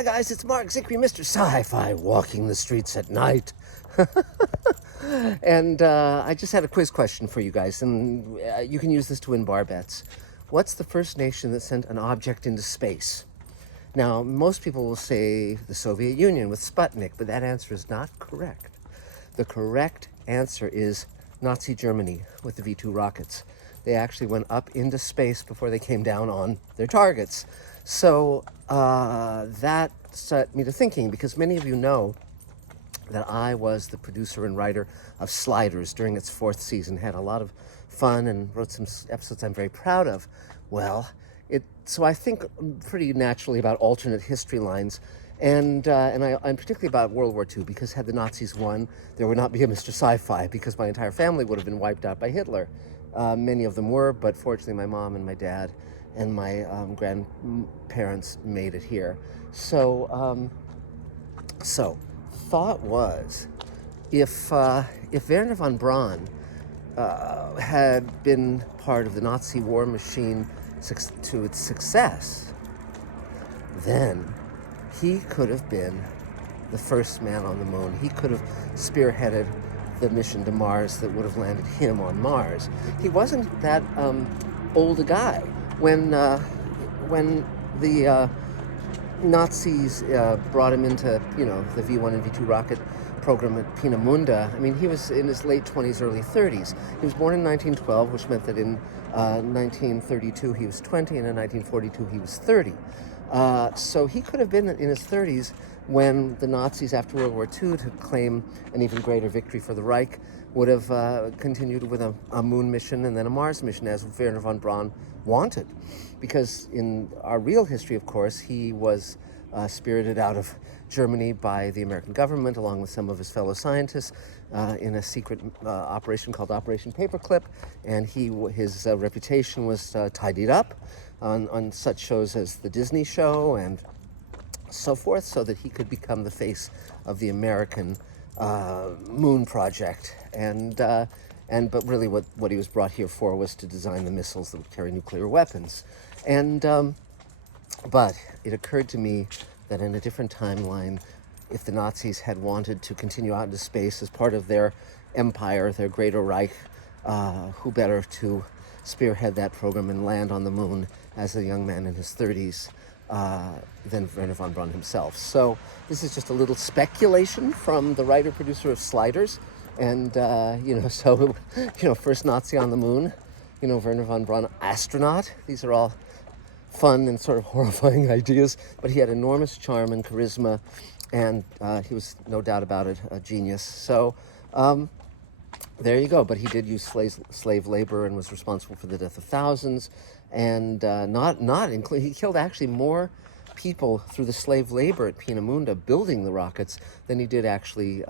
Hi guys, it's Mark Zickery, Mr. Sci-Fi, walking the streets at night. And I just had a quiz question for you guys, and you can use this to win bar bets. What's the first nation that sent an object into space? Now, most people will say the Soviet Union with Sputnik, but that answer is not correct. The correct answer is Nazi Germany with the V-2 rockets. They actually went up into space before they came down on their targets. So that set me to thinking, because many of you know that I was the producer and writer of Sliders during its 4th season. Had a lot of fun and wrote some episodes I'm very proud of. Well, so I think pretty naturally about alternate history lines, and particularly about World War II, because had the Nazis won, there would not be a Mr. Sci-Fi, because my entire family would have been wiped out by Hitler. Many of them were, but fortunately my mom and my dad and my grandparents made it here. So thought was, if Wernher von Braun had been part of the Nazi war machine to its success, then he could have been the first man on the moon. He could have spearheaded the mission to Mars that would have landed him on Mars. He wasn't that old a guy when the Nazis brought him into, the V1 and V2 rocket program at Peenemünde. I mean, he was in his late 20s, early 30s. He was born in 1912, which meant that in 1932 he was 20, and in 1942 he was 30. So he could have been in his 30s when the Nazis, after World War II, to claim an even greater victory for the Reich, would have continued with a moon mission and then a Mars mission, as Wernher von Braun wanted. Because in our real history, of course, he was spirited out of Germany by the American government, along with some of his fellow scientists, in a secret operation called Operation Paperclip, and his reputation was tidied up on such shows as the Disney Show and so forth, so that he could become the face of the American moon project. But really what he was brought here for was to design the missiles that would carry nuclear weapons. But it occurred to me that in a different timeline, if the Nazis had wanted to continue out into space as part of their empire, their greater Reich, who better to spearhead that program and land on the moon as a young man in his 30s than Wernher von Braun himself. So this is just a little speculation from the writer-producer of Sliders. And, first Nazi on the moon, Wernher von Braun, Astronaut. These are all fun and sort of horrifying ideas, but he had enormous charm and charisma, and he was, no doubt about it, a genius. So there you go. But he did use slave labor and was responsible for the death of thousands, and he killed actually more people through the slave labor at Peenemünde building the rockets than he did actually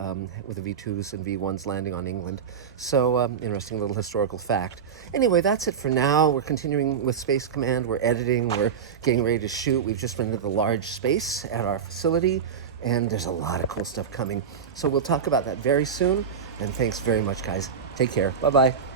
with the V2s and V1s landing on England. So interesting little historical fact. Anyway, that's it for now. We're continuing with Space Command. We're editing. We're getting ready to shoot. We've just rented the large space at our facility, and there's a lot of cool stuff coming. So we'll talk about that very soon. And thanks very much, guys. Take care. Bye-bye.